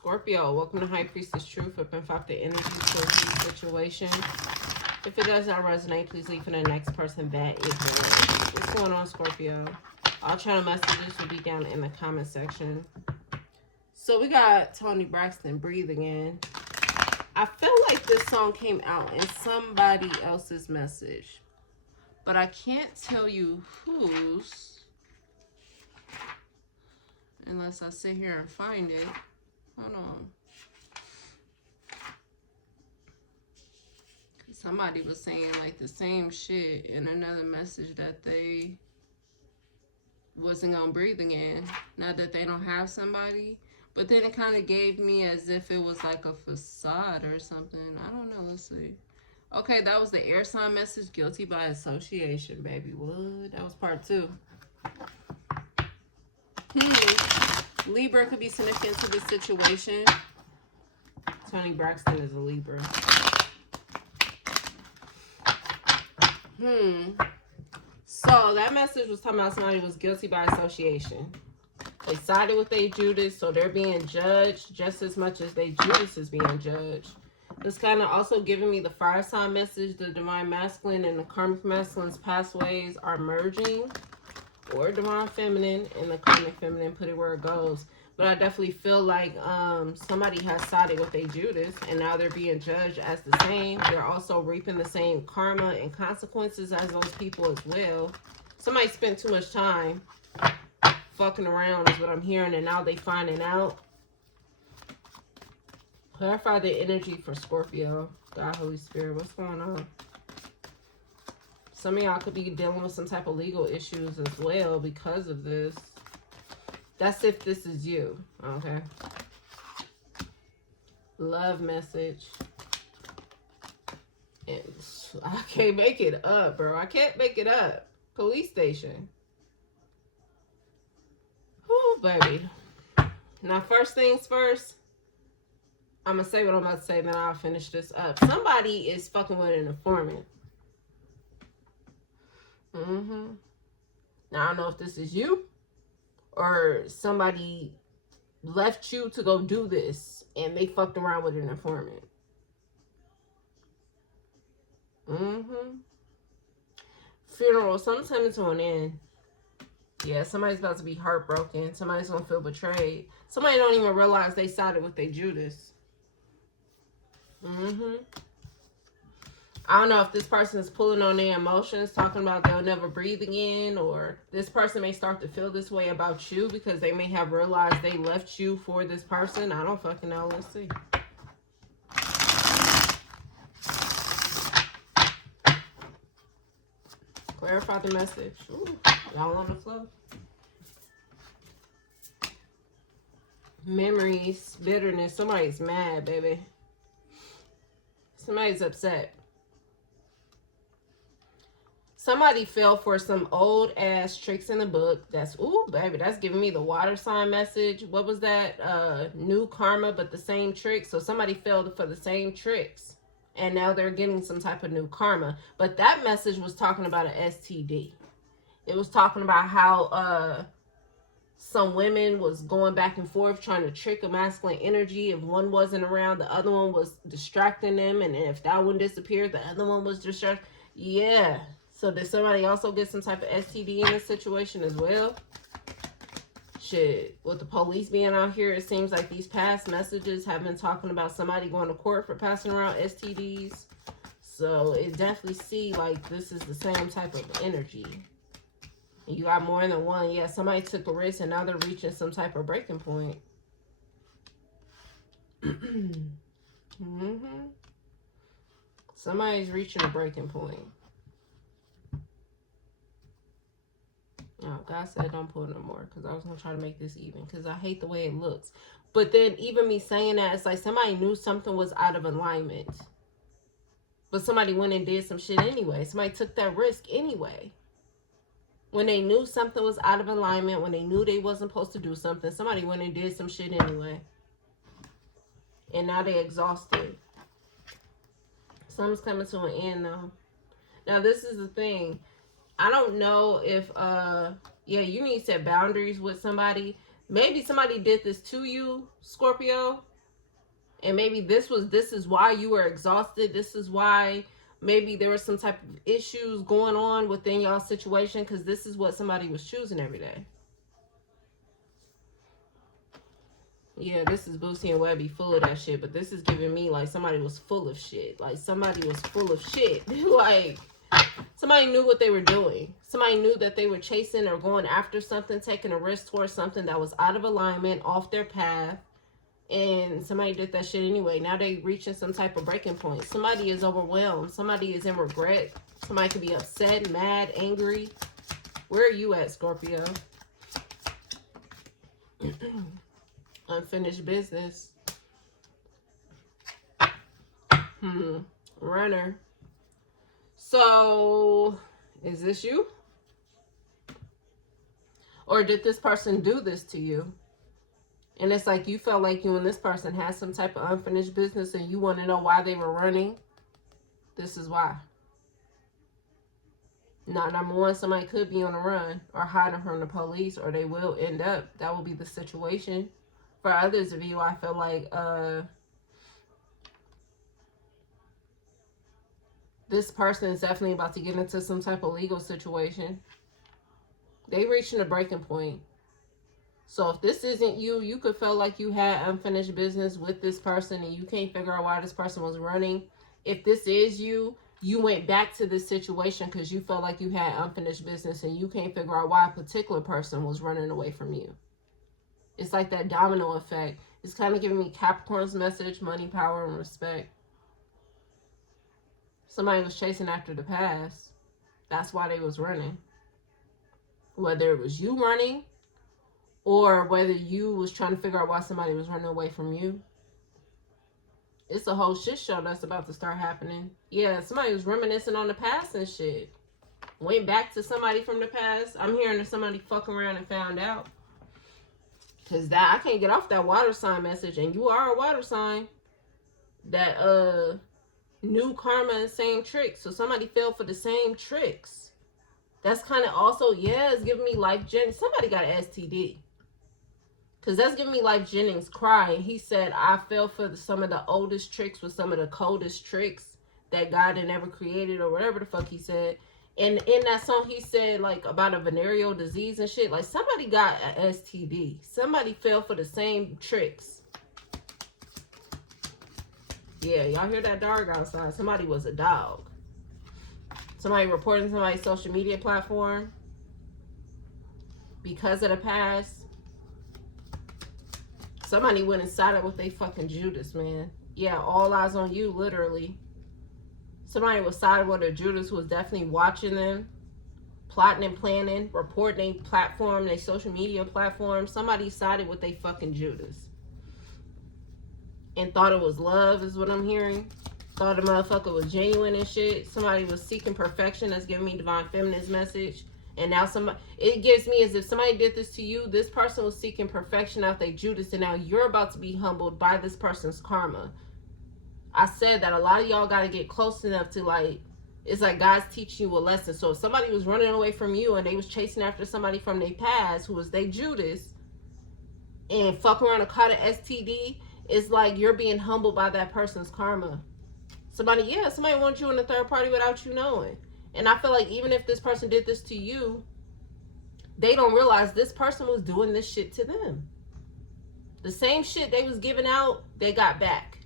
Scorpio, welcome to High Priestess Truth. Open 5 the energy towards the situation. If it does not resonate, please leave for the next person that is there. What's going on, Scorpio? All channel messages will be down in the comment section. So we got Tony Braxton, Breathe Again. I feel like this song came out in somebody else's message, but I can't tell you whose unless I sit here and find it. Hold on. Somebody was saying like the same shit in another message that they wasn't gonna breathe again. Not that they don't have somebody, but then it kind of gave me as if it was like a facade or something. I don't know. Let's see. Okay, that was the air sign message. Guilty by association, baby. What? That was part 2. Libra could be significant to this situation. Tony Braxton is a Libra. So that message was talking about somebody was guilty by association. They sided with they Judas, so they're being judged just as much as they Judas is being judged. It's kind of also giving me the fire sign message. The divine masculine and the karmic masculine's pathways are merging. Or divine feminine and the karmic feminine, put it where it goes. But I definitely feel like somebody has sided with a Judas and now they're being judged as the same. They're also reaping the same karma and consequences as those people as well. Somebody spent too much time fucking around is what I'm hearing, and now they finding out. Clarify the energy for Scorpio. God, Holy Spirit, what's going on? Some of y'all could be dealing with some type of legal issues as well because of this. That's if this is you, okay? Love message. And I can't make it up, bro. I can't make it up. Police station. Oh, baby. Now, first things first. I'm going to say what I'm about to say, then I'll finish this up. Somebody is fucking with an informant. Now, I don't know if this is you or somebody left you to go do this and they fucked around with an informant. Funeral, something's coming to an end. Yeah, somebody's about to be heartbroken. Somebody's gonna feel betrayed. Somebody don't even realize they sided with their Judas. I don't know if this person is pulling on their emotions, talking about they'll never breathe again, or this person may start to feel this way about you because they may have realized they left you for this person. I don't fucking know. Let's see. Clarify the message. Y'all on the flow. Memories, bitterness. Somebody's mad, baby. Somebody's upset. Somebody fell for some old ass tricks in the book. That's, ooh, baby, that's giving me the water sign message. What was that? New karma, but the same tricks. So somebody fell for the same tricks. And now they're getting some type of new karma. But that message was talking about an STD. It was talking about how some women was going back and forth trying to trick a masculine energy. If one wasn't around, the other one was distracting them. And if that one disappeared, the other one was distracted. Yeah. So did somebody also get some type of STD in this situation as well? Shit, with the police being out here, it seems like these past messages have been talking about somebody going to court for passing around STDs. So it definitely see like this is the same type of energy. You got more than one. Yeah, somebody took a risk and now they're reaching some type of breaking point. Somebody's reaching a breaking point. Oh, God said don't pull no more because I was going to try to make this even because I hate the way it looks. But then even me saying that, it's like somebody knew something was out of alignment. But somebody went and did some shit anyway. Somebody took that risk anyway. When they knew something was out of alignment, when they knew they wasn't supposed to do something, somebody went and did some shit anyway. And now they exhausted. Something's coming to an end though. Now this is the thing. I don't know if, yeah, you need to set boundaries with somebody. Maybe somebody did this to you, Scorpio, And maybe this is why you were exhausted. This is why maybe there was some type of issues going on within y'all's situation, because this is what somebody was choosing every day. Yeah, this is Boosie and Webby full of that shit, but this is giving me like somebody was full of shit. Like somebody was full of shit. Like somebody knew what they were doing. Somebody knew that they were chasing or going after something, taking a risk towards something that was out of alignment, off their path. And somebody did that shit anyway. Now they reaching some type of breaking point. Somebody is overwhelmed. Somebody is in regret. Somebody could be upset, mad, angry. Where are you at, Scorpio? Unfinished business. Runner. So, is this you? Or did this person do this to you? And it's like you felt like you and this person had some type of unfinished business and you want to know why they were running. This is why. Now, number one, somebody could be on the run or hiding from the police, or they will end up. That will be the situation. For others of you, I feel like this person is definitely about to get into some type of legal situation. They reaching a breaking point. So if this isn't you, you could feel like you had unfinished business with this person and you can't figure out why this person was running. If this is you, you went back to this situation because you felt like you had unfinished business and you can't figure out why a particular person was running away from you. It's like that domino effect. It's kind of giving me Capricorn's message, money, power, and respect. Somebody was chasing after the past. That's why they was running. Whether it was you running or whether you was trying to figure out why somebody was running away from you. It's a whole shit show that's about to start happening. Yeah, somebody was reminiscing on the past and shit. Went back to somebody from the past. I'm hearing that somebody fucking around and found out. Because that, I can't get off that water sign message. And you are a water sign. That new karma and same tricks. So somebody fell for the same tricks. That's kind of also, yeah, it's giving me Life Jennings. Somebody got an STD. Because that's giving me Life Jennings crying. He said, I fell for some of the oldest tricks with some of the coldest tricks that God had never created, or whatever the fuck he said. And in that song, he said, like, about a venereal disease and shit. Like, somebody got an STD. Somebody fell for the same tricks. Yeah, y'all hear that dog outside? Somebody was a dog. Somebody reporting somebody's social media platform because of the past. Somebody went and sided with they fucking Judas, man. Yeah, all eyes on you, literally. Somebody was sided with a Judas who was definitely watching them, plotting and planning, reporting their platform, their social media platform. Somebody sided with they fucking Judas. And thought it was love, is what I'm hearing. Thought the motherfucker was genuine and shit. Somebody was seeking perfection. That's giving me Divine Feminine's message. And now somebody, it gives me as if somebody did this to you. This person was seeking perfection out their Judas, and now you're about to be humbled by this person's karma. I said that a lot of y'all got to get close enough to, like, it's like God's teaching you a lesson. So if somebody was running away from you and they was chasing after somebody from their past who was their Judas and fuck around and caught an STD, it's like you're being humbled by that person's karma. Somebody wants you in the third party without you knowing. And I feel like even if this person did this to you, they don't realize this person was doing this shit to them. The same shit they was giving out, they got back.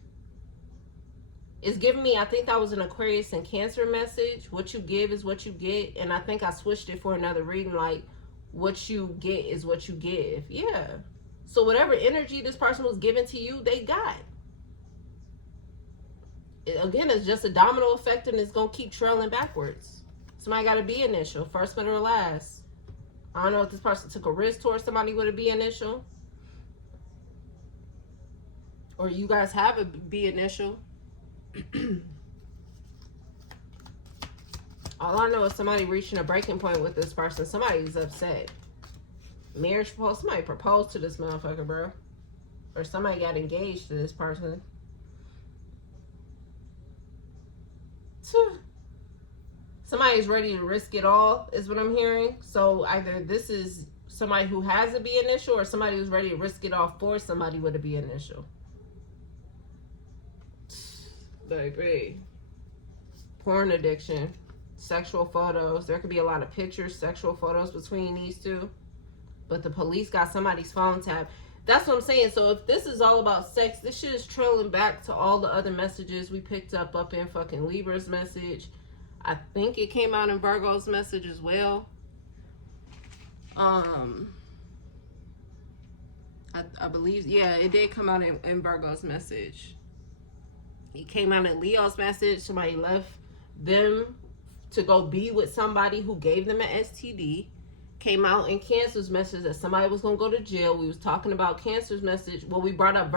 It's giving me, I think that was an Aquarius and Cancer message. What you give is what you get. And I think I switched it for another reading, like, what you get is what you give. Yeah. So whatever energy this person was giving to you, they got. Again, it's just a domino effect, and it's going to keep trailing backwards. Somebody got a B initial, first, middle, or last. I don't know if this person took a risk towards somebody with a B initial. Or you guys have a B initial. All I know is somebody reaching a breaking point with this person. Somebody's upset. Marriage proposal. Somebody proposed to this motherfucker, bro. Or somebody got engaged to this person. Somebody's ready to risk it all, is what I'm hearing. So either this is somebody who has a B initial or somebody who's ready to risk it all for somebody with a B initial. Baby. Porn addiction, sexual photos. There could be a lot of pictures, sexual photos between these two. But the police got somebody's phone tab. That's what I'm saying. So if this is all about sex, this shit is trailing back to all the other messages we picked up in fucking Libra's message. I think it came out in Virgo's message as well. I believe, yeah, it did come out in Virgo's message. It came out in Leo's message. Somebody left them to go be with somebody who gave them an STD. Came out in Cancer's message that somebody was going to go to jail. We was talking about Cancer's message. Well, we brought up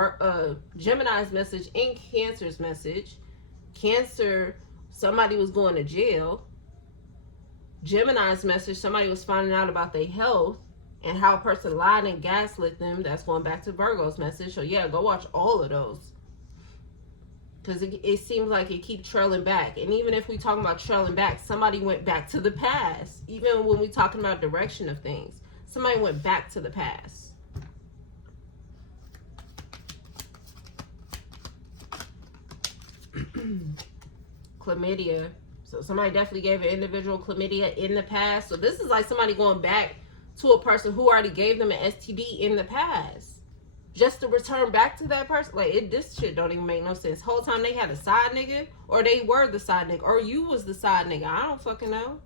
Gemini's message in Cancer's message. Cancer, somebody was going to jail. Gemini's message, somebody was finding out about their health and how a person lied and gaslit them. That's going back to Virgo's message. So yeah, go watch all of those. Because it seems like it keeps trailing back. And even if we talking about trailing back, somebody went back to the past. Even when we talking about direction of things, somebody went back to the past. Chlamydia. So somebody definitely gave an individual chlamydia in the past. So this is like somebody going back to a person who already gave them an STD in the past. Just to return back to that person. Like, this shit don't even make no sense. Whole time they had a side nigga, or they were the side nigga, or you was the side nigga. I don't fucking know.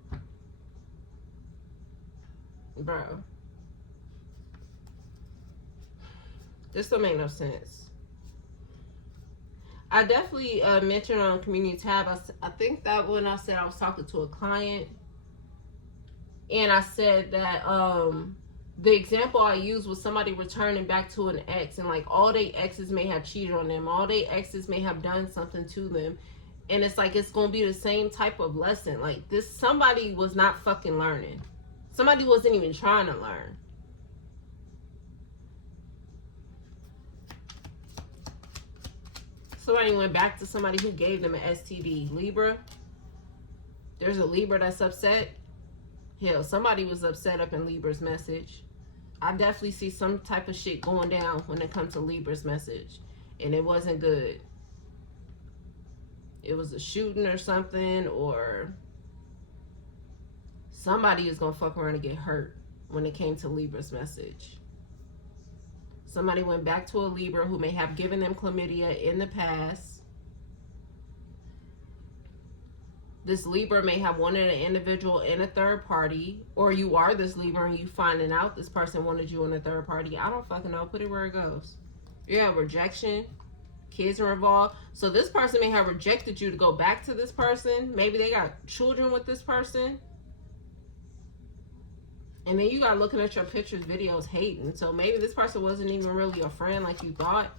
Bro. This don't make no sense. I definitely mentioned on Community Tab, I think that when I said I was talking to a client, and I said that, the example I used was somebody returning back to an ex, and like all they exes may have cheated on them, all they exes may have done something to them, and it's like it's gonna be the same type of lesson. Like this, somebody was not fucking learning. Somebody wasn't even trying to learn. Somebody went back to somebody who gave them an STD. Libra. There's a Libra that's upset. Hell, somebody was upset up in Libra's message. I definitely see some type of shit going down when it comes to Libra's message. And it wasn't good. It was a shooting or something, or somebody is going to fuck around and get hurt when it came to Libra's message. Somebody went back to a Libra who may have given them chlamydia in the past. This Libra may have wanted an individual in a third party, or you are this Libra and you finding out this person wanted you in a third party. I don't fucking know. Put it where it goes. Yeah, rejection. Kids are involved. So this person may have rejected you to go back to this person. Maybe they got children with this person. And then you got looking at your pictures, videos, hating. So maybe this person wasn't even really a friend like you thought.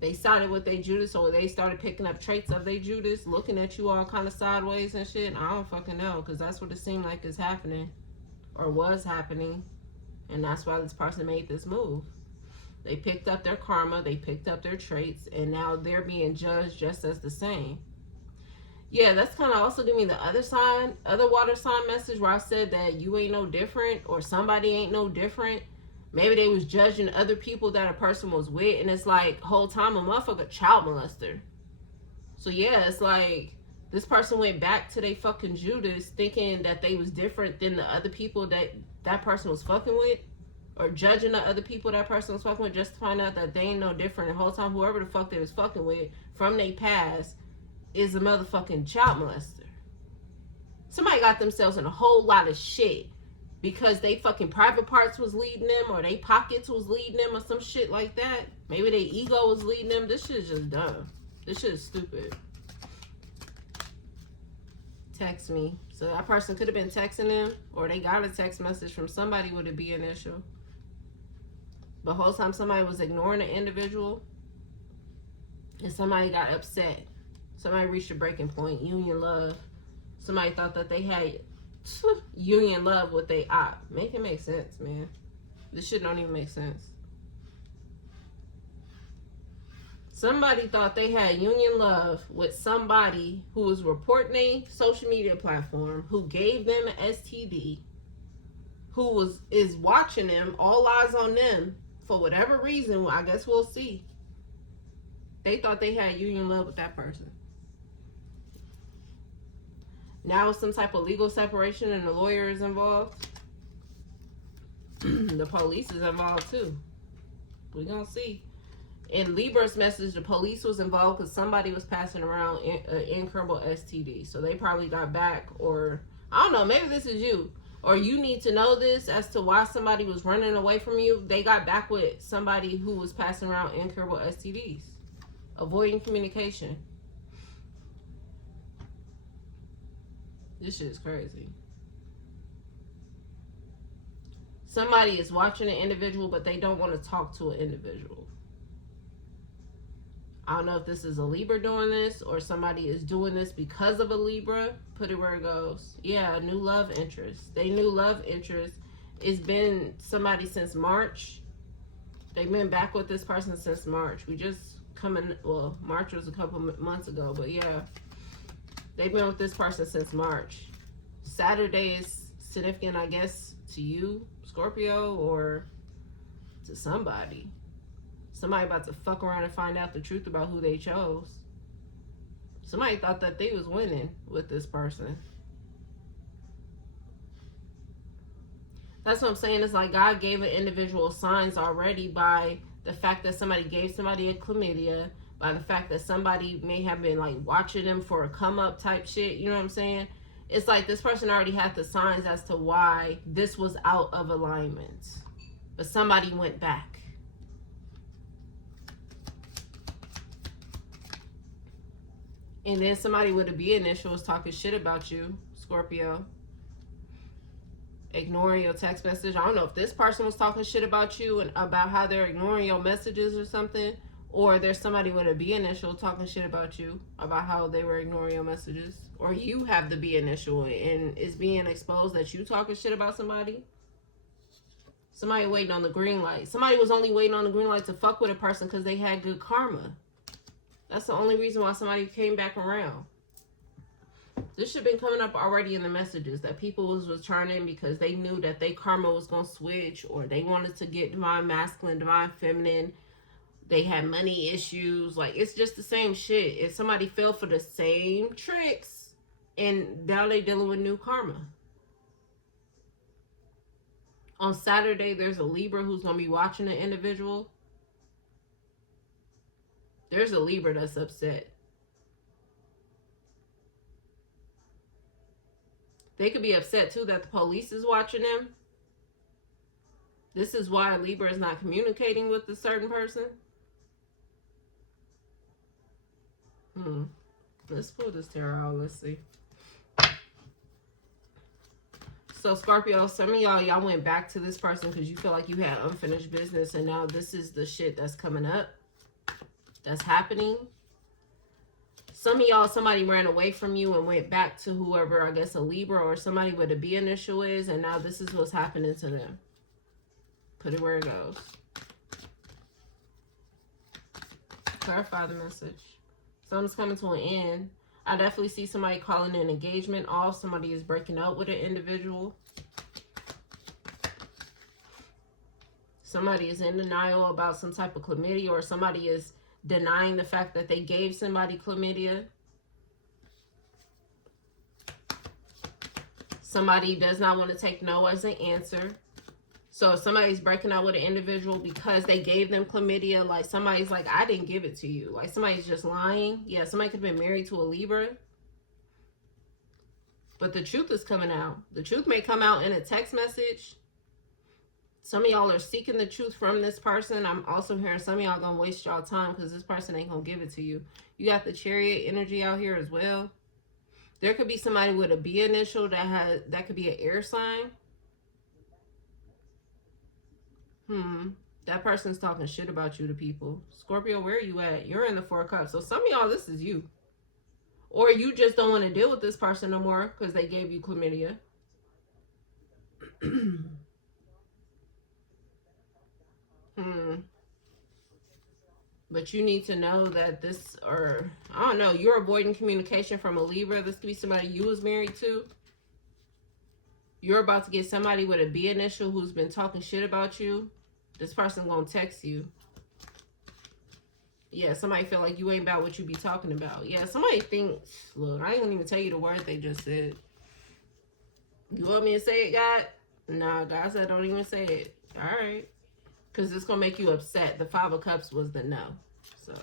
They sided with their Judas, or they started picking up traits of their Judas, looking at you all kind of sideways and shit. I don't fucking know, because that's what it seemed like is happening, or was happening. And that's why this person made this move. They picked up their karma, they picked up their traits, and now they're being judged just as the same. Yeah, that's kind of also giving me the other water sign message where I said that you ain't no different, or somebody ain't no different. Maybe they was judging other people that a person was with, and it's like, whole time a motherfucker child molester. So yeah, it's like, this person went back to they fucking Judas thinking that they was different than the other people that person was fucking with, or judging the other people that person was fucking with, just to find out that they ain't no different. The whole time, whoever the fuck they was fucking with from their past is a motherfucking child molester. Somebody got themselves in a whole lot of shit because they fucking private parts was leading them, or they pockets was leading them, or some shit like that. Maybe their ego was leading them. This shit is just dumb. This shit is stupid. Text me. So that person could have been texting them, or they got a text message from somebody with a B initial. The whole time somebody was ignoring the individual, and somebody got upset. Somebody reached a breaking point. Union love. Somebody thought that they had union love with they op. Make it make sense, man. This shit don't even make sense. Somebody thought they had union love with somebody who was reporting a social media platform, who gave them an STD, who is watching them, all eyes on them, for whatever reason. I guess we'll see. They thought they had union love with that person. Now it's some type of legal separation and the lawyer is involved. The police is involved too. We're going to see. In Libra's message, the police was involved because somebody was passing around an incurable STD. So they probably got back, or I don't know, maybe this is you. Or you need to know this as to why somebody was running away from you. They got back with somebody who was passing around incurable STDs. Avoiding communication. This shit is crazy. Somebody is watching an individual, but they don't want to talk to an individual. I don't know if this is a Libra doing this or somebody is doing this because of a Libra. Put it where it goes. Yeah, new love interest. They new love interest. It's been somebody since March. They've been back with this person since March. We just coming, well, March was a couple months ago, but yeah. They've been with this person since March. Saturday is significant, I guess, to you, Scorpio, or to somebody. Somebody about to fuck around and find out the truth about who they chose. Somebody thought that they was winning with this person. That's what I'm saying. It's like God gave an individual signs already by the fact that somebody gave somebody a chlamydia, by the fact that somebody may have been like watching them for a come up type shit. You know what I'm saying? It's like this person already had the signs as to why this was out of alignment. But somebody went back. And then somebody with a B initial was talking shit about you, Scorpio. Ignoring your text message. I don't know if this person was talking shit about you and about how they're ignoring your messages or something. Or there's somebody with a B initial talking shit about you, about how they were ignoring your messages. Or you have the B initial and it's being exposed that you talking shit about somebody. Somebody waiting on the green light. Somebody was only waiting on the green light to fuck with a person because they had good karma. That's the only reason why somebody came back around. This should have been coming up already in the messages that people was returning because they knew that their karma was going to switch, or they wanted to get divine masculine, divine feminine. They had money issues. Like, it's just the same shit. If somebody fell for the same tricks and now they dealing with new karma. On Saturday, there's a Libra who's going to be watching an individual. There's a Libra that's upset. They could be upset too that the police is watching them. This is why Libra is not communicating with a certain person. Let's pull this tarot out. Let's see. So Scorpio, some of y'all went back to this person because you feel like you had unfinished business, and now this is the shit that's coming up. That's happening. Some of y'all, somebody ran away from you and went back to whoever, I guess a Libra or somebody with a B initial is, and now this is what's happening to them. Put it where it goes. Clarify the message. Something's coming to an end. I definitely see somebody calling an engagement off. Somebody is breaking up with an individual. Somebody is in denial about some type of chlamydia, or somebody is denying the fact that they gave somebody chlamydia. Somebody does not want to take no as an answer. So if somebody's breaking out with an individual because they gave them chlamydia, like somebody's like, I didn't give it to you. Like somebody's just lying. Yeah, somebody could have been married to a Libra. But the truth is coming out. The truth may come out in a text message. Some of y'all are seeking the truth from this person. I'm also hearing some of y'all gonna waste y'all time because this person ain't gonna give it to you. You got the Chariot energy out here as well. There could be somebody with a B initial that could be an air sign. That person's talking shit about you to people. Scorpio, where are you at? You're in the Four of Cups. So some of y'all, this is you. Or you just don't want to deal with this person no more because they gave you chlamydia. But you need to know that this, or I don't know, you're avoiding communication from a Libra. This could be somebody you was married to. You're about to get somebody with a B initial who's been talking shit about you. This person gonna text you. Yeah, somebody feel like you ain't about what you be talking about. Yeah, somebody thinks, look, I ain't gonna even tell you the word they just said. You want me to say it, God? Nah, God said don't even say it. All right. Because it's going to make you upset. The Five of Cups was the no. So,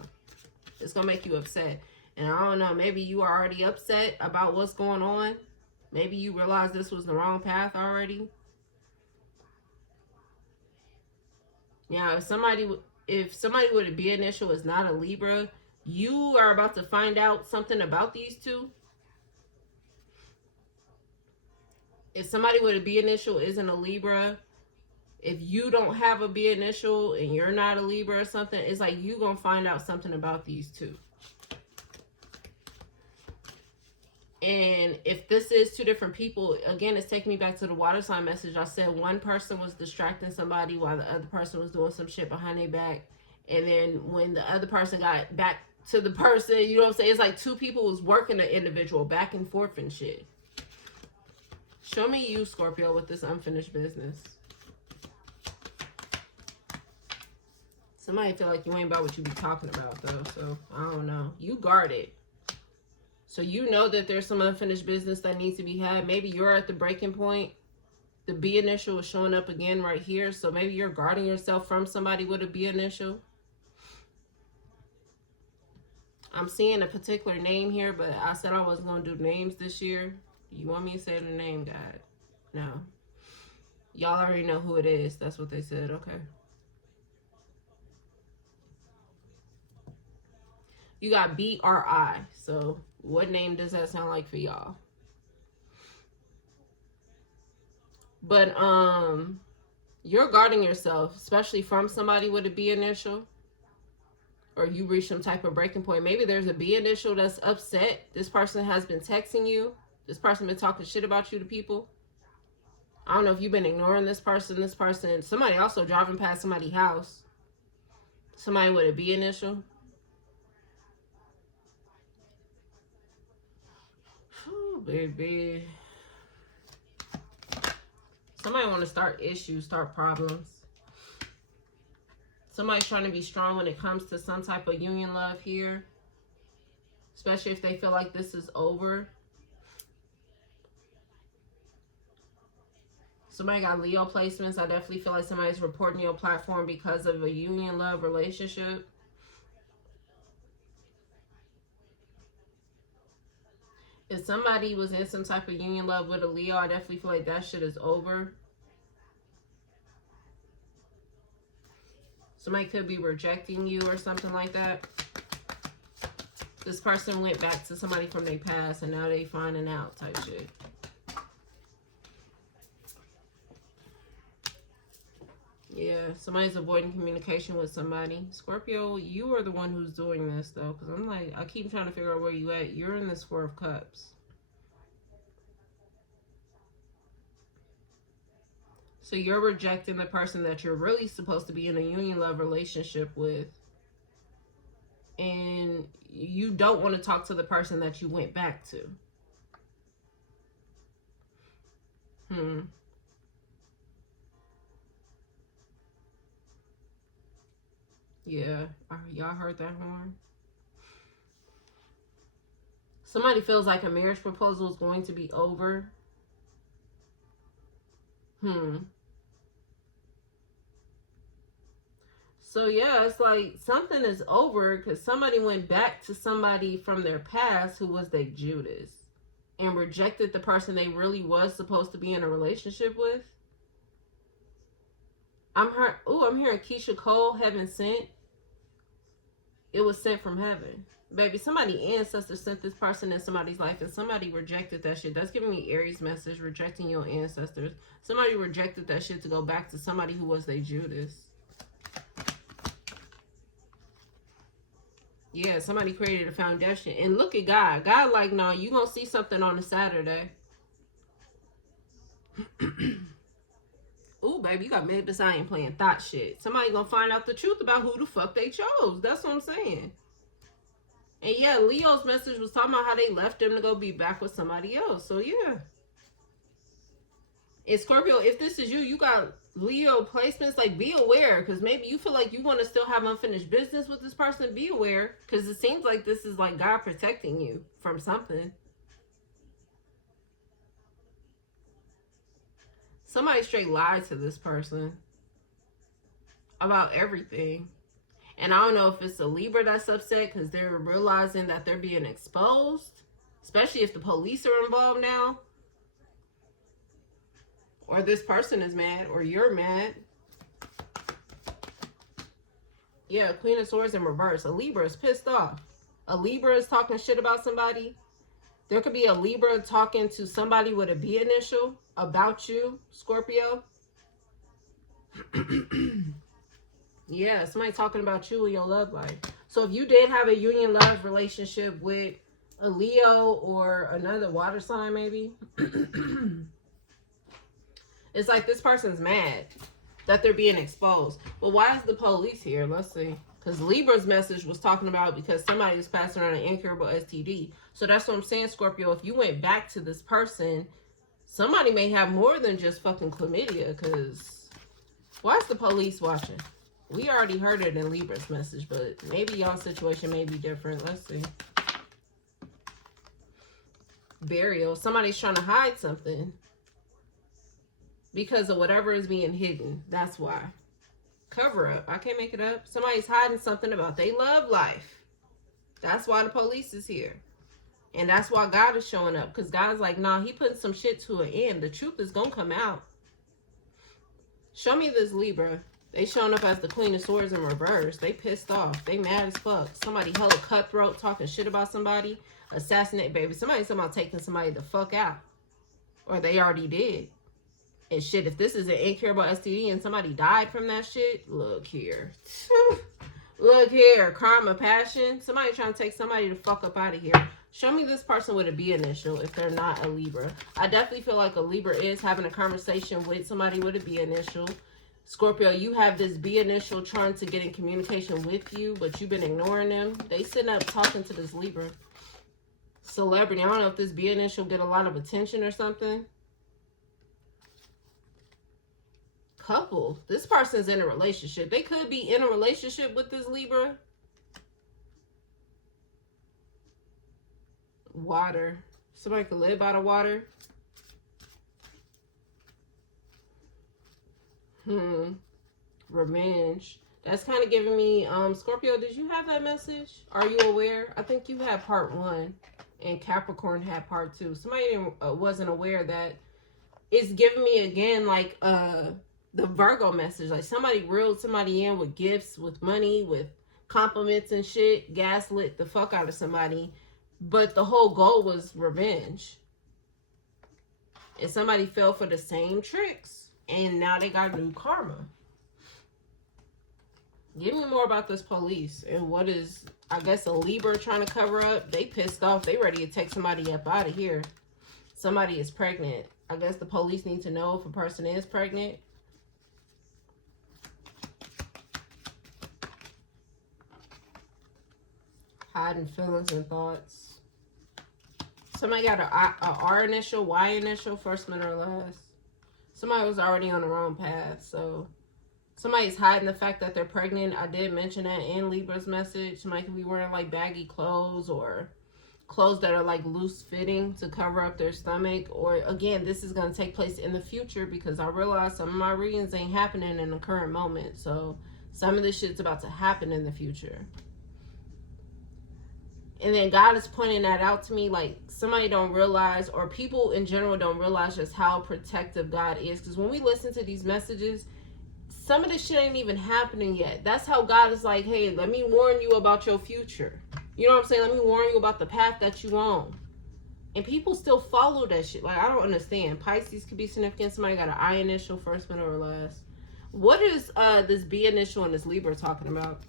it's going to make you upset. And I don't know, maybe you are already upset about what's going on. Maybe you realize this was the wrong path already. Yeah, if somebody with a B initial is not a Libra, you are about to find out something about these two. If somebody with a B initial isn't a Libra, if you don't have a B initial and you're not a Libra or something, it's like you gonna find out something about these two. And if this is two different people, again, it's taking me back to the water sign message. I said one person was distracting somebody while the other person was doing some shit behind their back. And then when the other person got back to the person, you know what I'm saying? It's like two people was working the individual back and forth and shit. Show me you, Scorpio, with this unfinished business. Somebody feel like you ain't about what you be talking about, though. So, I don't know. You guarded. So you know that there's some unfinished business that needs to be had. Maybe you're at the breaking point. The B initial is showing up again right here. So maybe you're guarding yourself from somebody with a B initial. I'm seeing a particular name here, but I said I wasn't going to do names this year. You want me to say the name, God? No. Y'all already know who it is. That's what they said. Okay. You got BRI. So what name does that sound like for y'all? But you're guarding yourself, especially from somebody with a B initial, or you reach some type of breaking point. Maybe there's a B initial that's upset. This person has been texting you. This person been talking shit about you to people. I don't know if you've been ignoring this person. Somebody also driving past somebody's house. Somebody with a B initial. Ooh, baby. Somebody want to start issues, start problems. Somebody's trying to be strong when it comes to some type of union love here. Especially if they feel like this is over. Somebody got Leo placements. I definitely feel like somebody's reporting your platform because of a union love relationship. If somebody was in some type of union love with a Leo, I definitely feel like that shit is over. Somebody could be rejecting you or something like that. This person went back to somebody from their past and now they finding out type shit. Yeah, somebody's avoiding communication with somebody. Scorpio, you are the one who's doing this, though. Because I'm like, I keep trying to figure out where you at. You're in this Four of Cups. So you're rejecting the person that you're really supposed to be in a union love relationship with. And you don't want to talk to the person that you went back to. Yeah, y'all heard that horn? Somebody feels like a marriage proposal is going to be over. So yeah, it's like something is over because somebody went back to somebody from their past who was their Judas and rejected the person they really was supposed to be in a relationship with. I'm hearing Keisha Cole, Heaven Sent. It was sent from heaven. Baby, somebody ancestor sent this person in somebody's life and somebody rejected that shit. That's giving me Aries message, rejecting your ancestors. Somebody rejected that shit to go back to somebody who was their Judas. Yeah, somebody created a foundation. And look at God. God like, no, you gonna see something on a Saturday. Ooh, baby, you got mad because I ain't playing thought shit. Somebody gonna find out the truth about who the fuck they chose. That's what I'm saying. And yeah, Leo's message was talking about how they left him to go be back with somebody else. So yeah. And Scorpio, if this is you, you got Leo placements, like, be aware, because maybe you feel like you want to still have unfinished business with this person. Be aware, because it seems like this is like God protecting you from something. Somebody straight lied to this person about everything. And I don't know if it's a Libra that's upset because they're realizing that they're being exposed, especially if the police are involved now. Or this person is mad, or you're mad. Yeah, Queen of Swords in reverse. A Libra is pissed off. A Libra is talking shit about somebody. There could be a Libra talking to somebody with a B initial about you, Scorpio. Yeah, somebody talking about you in your love life. So if you did have a union love relationship with a Leo or another water sign, maybe, it's like this person's mad that they're being exposed. But why is the police here? Let's see. Because Libra's message was talking about because somebody was passing around an incurable STD. So that's what I'm saying, Scorpio. If you went back to this person, somebody may have more than just fucking chlamydia. Because why is the police watching? We already heard it in Libra's message, but maybe y'all's situation may be different. Let's see. Burial. Somebody's trying to hide something because of whatever is being hidden. That's why. Cover up. I can't make it up. Somebody's hiding something about their love life. That's why the police is here. And that's why God is showing up. Because God's like, nah, he putting some shit to an end. The truth is going to come out. Show me this Libra. They showing up as the Queen of Swords in reverse. They pissed off. They mad as fuck. Somebody hella cutthroat talking shit about somebody. Assassinate, baby. Somebody's talking about taking somebody the fuck out. Or they already did. And shit, if this is an incurable STD and somebody died from that shit, look here. Look here. Karma, passion. Somebody trying to take somebody the fuck up out of here. Show me this person with a B initial if they're not a Libra. I definitely feel like a Libra is having a conversation with somebody with a B initial. Scorpio, you have this B initial trying to get in communication with you, but you've been ignoring them. They sitting up talking to this Libra. Celebrity. I don't know if this B initial get a lot of attention or something. Couple. This person's in a relationship. They could be in a relationship with this Libra. Water. Somebody could live out of water. Revenge. That's kind of giving me, Scorpio, did you have that message? Are you aware? I think you had part 1 and Capricorn had part 2. Somebody wasn't aware that it's giving me again like the Virgo message. Like somebody reeled somebody in with gifts, with money, with compliments and shit, gaslit the fuck out of somebody. But the whole goal was revenge. And somebody fell for the same tricks. And now they got new karma. Give me more about this police. And what is, I guess, a Libra trying to cover up. They pissed off. They ready to take somebody up out of here. Somebody is pregnant. I guess the police need to know if a person is pregnant. Hiding feelings and thoughts. Somebody got a R initial, Y initial, first, middle, or last. Somebody was already on the wrong path. So somebody's hiding the fact that they're pregnant. I did mention that in Libra's message. Somebody could be wearing like baggy clothes or clothes that are like loose fitting to cover up their stomach. Or again, this is going to take place in the future because I realize some of my readings ain't happening in the current moment. So some of this shit's about to happen in the future. And then God is pointing that out to me, like somebody don't realize, or people in general don't realize just how protective God is. Because when we listen to these messages, some of this shit ain't even happening yet. That's how God is like, hey, let me warn you about your future. You know what I'm saying? Let me warn you about the path that you on. And people still follow that shit. Like, I don't understand. Pisces could be significant. Somebody got an I initial, first, middle, or last. What is this B initial and this Libra talking about?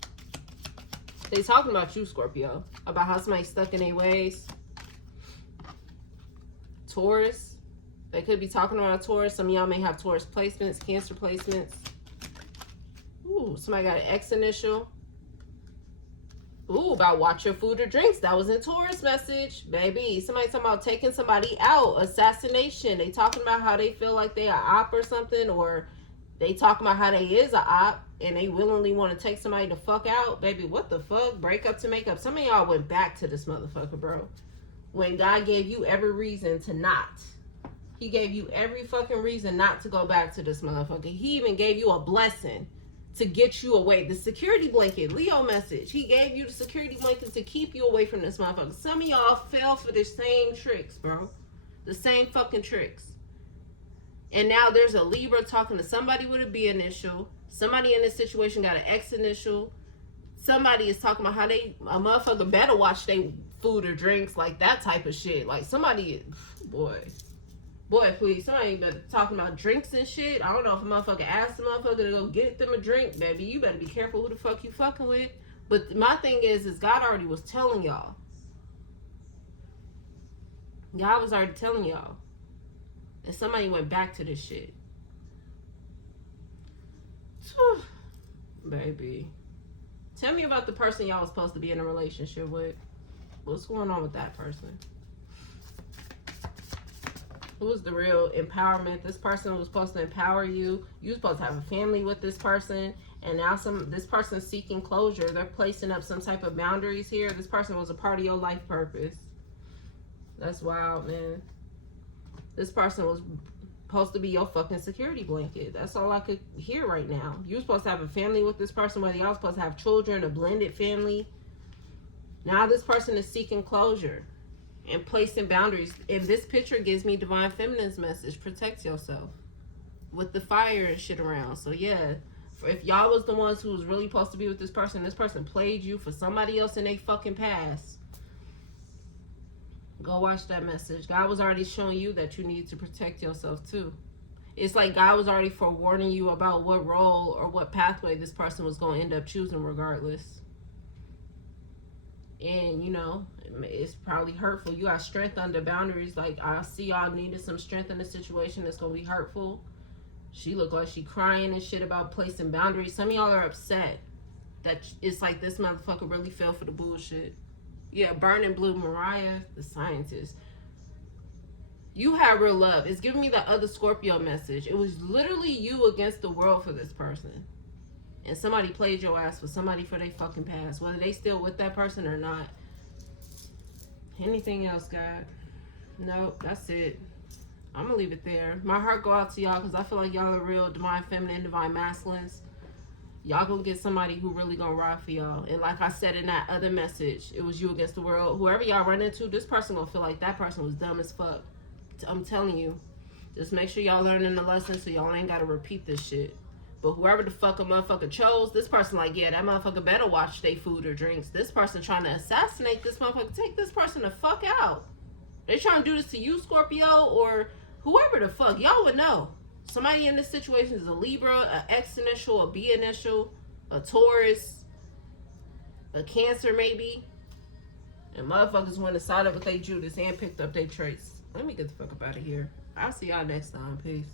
They talking about you, Scorpio. About how somebody's stuck in their ways. Taurus. They could be talking about a Taurus. Some of y'all may have Taurus placements, Cancer placements. Ooh, somebody got an X initial. Ooh, about watch your food or drinks. That was in Taurus message, baby. Somebody talking about taking somebody out. Assassination. They talking about how they feel like they are op or something. Or They talking about how they is a op and they willingly want to take somebody the fuck out. Baby, what the fuck? Break up to make up. Some of y'all went back to this motherfucker, bro. When God gave you every reason to not. He gave you every fucking reason not to go back to this motherfucker. He even gave you a blessing to get you away. The security blanket, Leo message. He gave you the security blanket to keep you away from this motherfucker. Some of y'all fell for the same tricks, bro. The same fucking tricks. And now there's a Libra talking to somebody with a B initial. Somebody in this situation got an X initial. Somebody is talking about how a motherfucker better watch their food or drinks, like that type of shit. Like somebody, boy, please, somebody better talking about drinks and shit. I don't know if a motherfucker asked the motherfucker to go get them a drink, baby. You better be careful who the fuck you fucking with. But my thing is God already was telling y'all. God was already telling y'all. And somebody went back to this shit. Baby. Tell me about the person y'all was supposed to be in a relationship with. What's going on with that person? Who's the real empowerment? This person was supposed to empower you. You were supposed to have a family with this person. And now this person's seeking closure. They're placing up some type of boundaries here. This person was a part of your life purpose. That's wild, man. This person was supposed to be your fucking security blanket. That's all I could hear right now. You were supposed to have a family with this person, whether y'all supposed to have children, a blended family. Now this person is seeking closure and placing boundaries. And this picture gives me divine feminine's message. Protect yourself. With the fire and shit around. So yeah, if y'all was the ones who was really supposed to be with this person played you for somebody else in their fucking past. Go watch that message. God was already showing you that you need to protect yourself too. It's like God was already forewarning you about what role or what pathway this person was going to end up choosing regardless. And, you know, it's probably hurtful. You got strength under boundaries. Like, I see y'all needed some strength in a situation that's going to be hurtful. She looked like she crying and shit about placing boundaries. Some of y'all are upset that it's like this motherfucker really fell for the bullshit. Yeah, Burning Blue, Mariah, the scientist. You have real love. It's giving me the other Scorpio message. It was literally you against the world for this person. And somebody played your ass for somebody for their fucking past. Whether they still with that person or not. Anything else, God? Nope, that's it. I'm going to leave it there. My heart go out to y'all because I feel like y'all are real divine feminine, divine masculines. Y'all gonna get somebody who really gonna ride for y'all. And like I said in that other message, it was you against the world. Whoever y'all run into, this person gonna feel like that person was dumb as fuck. I'm telling you. Just make sure y'all learning the lesson so y'all ain't gotta repeat this shit. But whoever the fuck a motherfucker chose, this person like, yeah, that motherfucker better watch their food or drinks. This person trying to assassinate this motherfucker. Take this person the fuck out. They trying to do this to you, Scorpio, or whoever the fuck. Y'all would know. Somebody in this situation is a Libra, an X initial, a B initial, a Taurus, a Cancer maybe. And motherfuckers went and side up with their Judas and picked up their traits. Let me get the fuck up out of here. I'll see y'all next time. Peace.